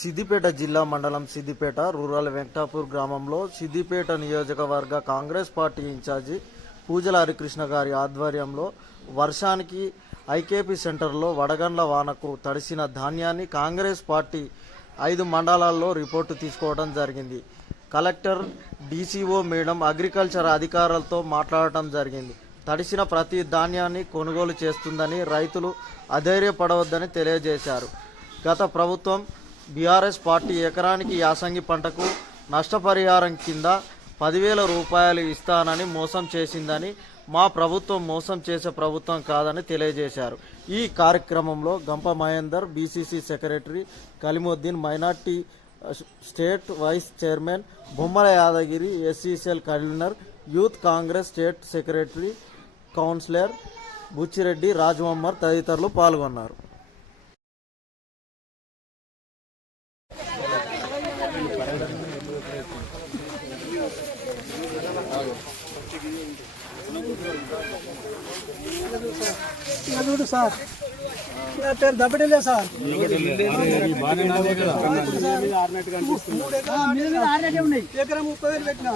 సిద్దిపేట జిల్లా మండలం సిద్దిపేట రూరల్ వెంకటాపూర్ గ్రామంలో సిద్దిపేట నియోజకవర్గ కాంగ్రెస్ పార్టీ ఇన్ఛార్జి పూజల హరికృష్ణ గారి ఆధ్వర్యంలో వర్షానికి ఐకేపీ సెంటర్లో వడగండ్ల వానకు తడిసిన ధాన్యాన్ని కాంగ్రెస్ పార్టీ 5 మండలాల్లో రిపోర్టు తీసుకోవడం జరిగింది. కలెక్టర్, డీసీఓ మేడం, అగ్రికల్చర్ అధికారులతో మాట్లాడటం జరిగింది. తడిసిన ప్రతి ధాన్యాన్ని కొనుగోలు చేస్తుందని, రైతులు అధైర్యపడవద్దని తెలియజేశారు. గత ప్రభుత్వం బీఆర్ఎస్ పార్టీ ఎకరానికి యాసంగి పంటకు నష్టపరిహారం కింద 10,000 రూపాయలు ఇస్తానని మోసం చేసిందని, మా ప్రభుత్వం మోసం చేసే ప్రభుత్వం కాదని తెలియజేశారు. ఈ కార్యక్రమంలో Gampa Mahender, BCC secretary Kaleemuddin, minority state vice chairman Bommala Yadagiri, SCCL convener, youth Congress state secretary councillor Buchireddy, రాజమమ్మర్ తదితరులు పాల్గొన్నారు. సార్ నా పేరు దబ్బడిలే సార్. ఎకరం 30,000 పెట్టినా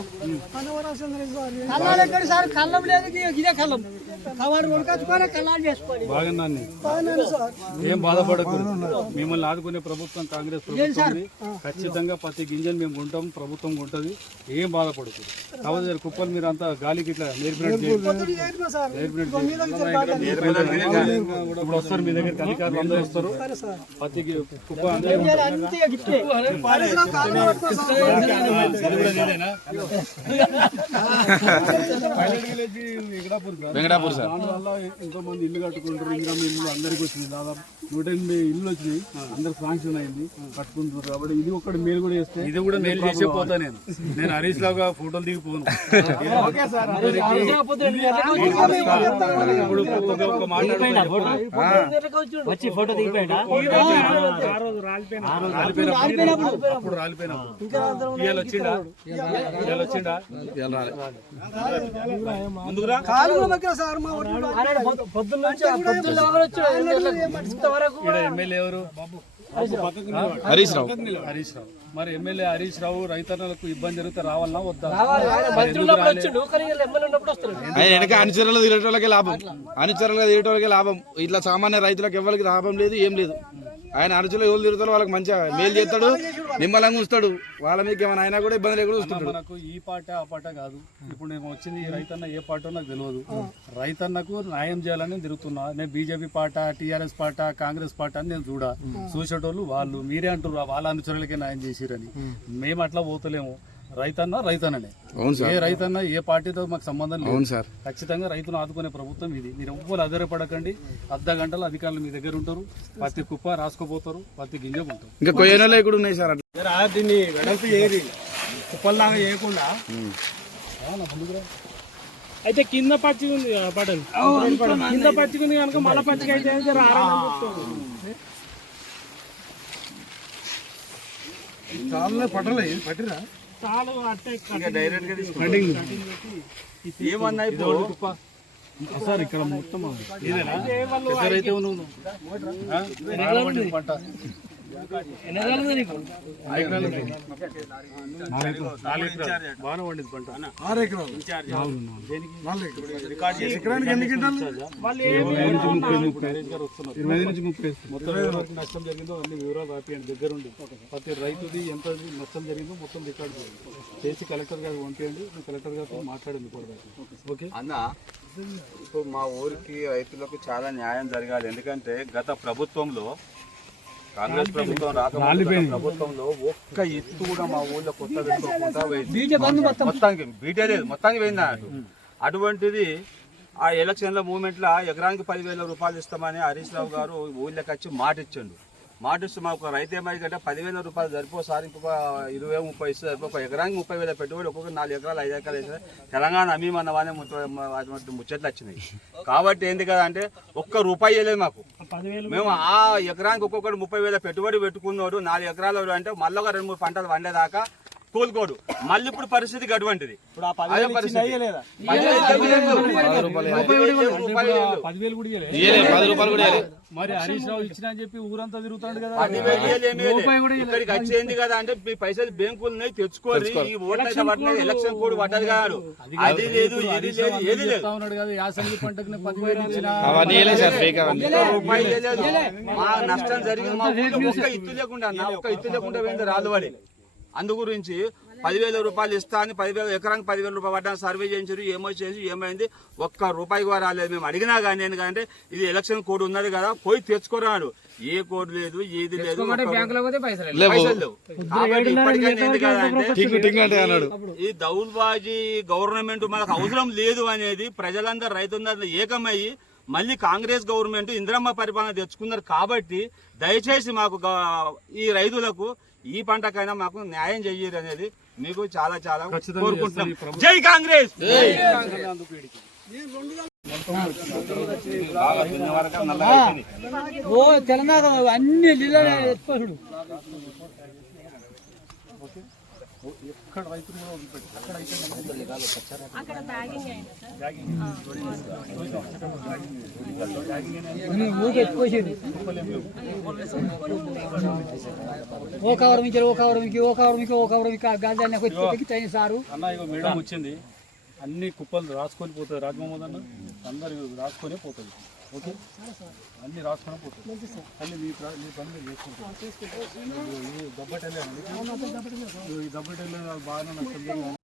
కళ్ళాలు సార్. కళ్ళం లేదు, ఇదే కళ్ళం కవర్ ఉడకొచ్చుకొని కళ్ళాలు చేసుకోవాలి. ఏం బాధపడకు, మిమ్మల్ని ఆదుకునే ప్రభుత్వం కాంగ్రెస్ ప్రభుత్వం. ఖచ్చితంగా ప్రతి గింజలు మేము కొంటాం, ప్రభుత్వం కొంటది. ఏం బాధపడకు. కావాలి కుప్పలు మీరు అంతా గాలికి ఇట్లా నేర్పినట్టు ఇప్పుడు వస్తారు మీ దగ్గర అధికారులు అందరూ వస్తారు. ప్రతి కుప్ప వెంకటాపూర్ సార్. దానివల్ల ఎంతో మంది ఇల్లు కట్టుకుంటారు. ఇంకా ఇల్లు అందరికి వచ్చింది. దాదాపు 180 ఇల్లు వచ్చినాయి. అందరికి శాంక్షన్ అయింది, కట్టుకుంటున్నారు. కాబట్టి ఇది ఒకటి మేలు కూడా చేస్తే ఇది కూడా మేలు చేసే పోతా. నేను హరీష్ లాగా ఫోటోలు దిగిపోను. ఇప్పుడు వచ్చి ఫోటో దిగిపోయాడు. అప్పుడు రాలిపోయినప్పుడు ఇవాళ వచ్చిండా ముందుకు రా. ఎమ్మెల్యే ఎవరు? హరీష్ రావు. మరి ఎమ్మెల్యే హరీష్ రావు రైతన్నలకు ఇబ్బంది జరిగితే రావాలన్నా వద్దా? వెనక అనుచరులు తిరగటోళ్ళకే లాభం, అనుచరులుగా తిరగటోళ్ళకే లాభం. ఇట్లా సామాన్య రైతులకు ఎవరికి లాభం లేదు, ఏం లేదు. ఆయన అనుచరులు ఎవరు తిరుగుతారో వాళ్ళకి మంచిగా మేలు చేస్తాడు, నిమ్మలంగా ఉంచుతాడు. వాళ్ళ మీకు ఏమైనా అయినా కూడా ఇబ్బంది లేకుండా చూస్తాడు. మనకు ఈ పాట ఆ పాట కాదు. ఇప్పుడు నేను వచ్చింది ఈ రైతన్న ఏ పాటో నాకు తెలియదు. రైతన్నకు న్యాయం చేయాలని తిరుగుతున్నా. నేను బీజేపీ పాట, టీఆర్ఎస్ పాట, కాంగ్రెస్ పాట అని నేను చూసేటోళ్ళు వాళ్ళు. మీరే అంటారు వాళ్ళ అనుచరులకే న్యాయం చేసిరని. మేము అట్లా పోతలేము. రైతన్న రైతన్ననే. ఏ రైతన్న ఏ పార్టీతో మాకు సంబంధం లేదు. ఖచ్చితంగా రైతును ఆదుకునే ప్రభుత్వం ఇది. మీరు ఎవ్వరు అధైర్యపడకండి. అర్ధ గంటలో అధికారులు మీ దగ్గర ఉంటారు. ప్రతి కుప్ప రాసుకోపోతారు, ప్రతి గింజ ఉంటారు. ఇంకా కొయ్యనలో ఇక్కడ ఉన్నాయి సార్. దీన్ని వెడల్పు ఏరి కుప్పల్లాగా చేయకుండా అయితే కింద పచ్చిగా ఉంది పడలు, కింద పచ్చిగా ఉంది కనుక మళ్ళీ పచ్చిగా అయితే పట్టలే పట్టిరా చాలు అట్టే ఏమన్నా సార్. ఇక్కడ మొత్తం పంట బాగా వండింది పంట. 6 ఎకరాలు మొత్తం నష్టం జరిగిందో అన్ని వివరాలు రాపియండి దగ్గరుండి. ప్రతి రైతుది ఎంత నష్టం జరిగిందో మొత్తం రికార్డు చేసి కలెక్టర్ గారికి పంపించండి. కలెక్టర్ గారితో మాట్లాడింది కూడా. ఓకే అన్న, ఇప్పుడు మా ఊరికి రైతులకు చాలా న్యాయం జరగాలి. ఎందుకంటే గత ప్రభుత్వంలో కాంగ్రెస్ ప్రభుత్వం రాకపోతే ప్రభుత్వంలో ఒక్క ఎత్తు కూడా మా ఊళ్ళో కొత్త మొత్తానికి బీటే లేదు, మొత్తానికి పోయింది అన్నట్టు. అటువంటిది ఆ ఎలక్షన్ల మూమెంట్లో ఎకరానికి 10,000 రూపాయలు ఇస్తామని హరీష్ రావు గారు ఊళ్ళోకి వచ్చి మాట ఇచ్చిండు. మాట ఇస్తే మాకు రైతు ఏమైందంటే 10,000 రూపాయలు సరిపోసారి ఇంకొక 20-30 ఇస్తే సరిపో. ఒక ఎకరానికి 30,000 పెట్టుబడి, ఒక్కొక్క 4 ఎకరాలు 5 ఎకరాలు వేస్తే తెలంగాణ అమ్మీమన్నవానే ముచ్చట్లు వచ్చినాయి. కాబట్టి ఏంది కదా అంటే ఒక్క రూపాయి వేయలేదు మాకు. మేము ఆ ఎకరానికి ఒక్కొక్కటి 30,000 పెట్టుబడి పెట్టుకున్నాడు. 4 ఎకరాలు అంటే మళ్ళీ ఒక 2-3 పంటలు వండేదాకా కోలుకోడు. మళ్ళీ ఇప్పుడు పరిస్థితి అటువంటిది. అదే పరిస్థితి. 10,000 కూడా ఇయ్యలే. ఇయ్యలే, 10 రూపాయలు కూడా ఇయ్యలే. మరి హరీష్ రావు ఇచ్చినా అని చెప్పి ఊరంతా తిరుగుతాడు కదా. 10,000 ఇయ్యలేమే. ఇక్కడికి వచ్చేది కదా అంటే మీ పైసలు బ్యాంకులు ఉన్నాయి తెచ్చుకోరు. ఈ ఓట్లు అయితే పట్టిన ఎలక్షన్ కోడ్ పడ్డది కాదు. అది లేదు ఇది లేదు ఏది లేదు. ఉన్నాడు కదా యాసంగి పంటకు 10,000 ఇచ్చిన అవన్నీ ఇయ్యలే సార్, ఫేక్ అవన్నీ. రూపాయి లేదు. మా నష్టం జరిగింది. మా ఊళ్ళో ఒక్క ఇత్తు లేకుండా పోయింది రాళ్ళువాడి. అందు గురించి 10,000 రూపాయలు ఇస్తా అని ఎకరానికి 10,000 రూపాయలు పడ్డా సర్వే చేయించారు. ఏమైంది ఒక్క రూపాయి కూడా రాలేదు. మేము అడిగినా కానీ ఎందుకంటే ఇది ఎలక్షన్ కోడ్ ఉన్నది కదా పోయి తెచ్చుకోరాడు. ఏ కోడ్ లేదు ఏది లేదు. పైసలు లేవు. కాబట్టి ఇప్పటికైనా ఎందుకంటే ఈ దౌల్బాజీ గవర్నమెంట్ మనకు అవసరం లేదు అనేది ప్రజలందరూ రైతులందరూ ఏకమయ్యి మళ్ళీ కాంగ్రెస్ గవర్నమెంట్ ఇందిరమ్మ పరిపాలన తెచ్చుకున్నారు. కాబట్టి దయచేసి మాకు ఈ రైతులకు ఈ పంటకైనా మాకు న్యాయం చెయ్యరు అనేది మీకు చాలా చాలా కోరుకుంటున్నాం. జై కాంగ్రెస్. ఓ తెలంగాణ అన్ని నీళ్ళనే ఎత్తుకోడు. ఎక్కడ రైతులు కూడా వదిలిపెట్టి అక్కడ అయితే ఓ కవర్ గాంధీ సారు అన్న ఇక మేడం వచ్చింది. అన్ని కుప్పలు రాసుకొని పోతుంది. రాజమోహన్ అన్న అందరు రాసుకొనే పోతుంది. ఓకే అన్ని రాసుకొని పోతుంది. మళ్ళీ మీ పని మీరు చేసుకుంటారు. ఈ దబ్బటెళ్ళే బాగానే నాకు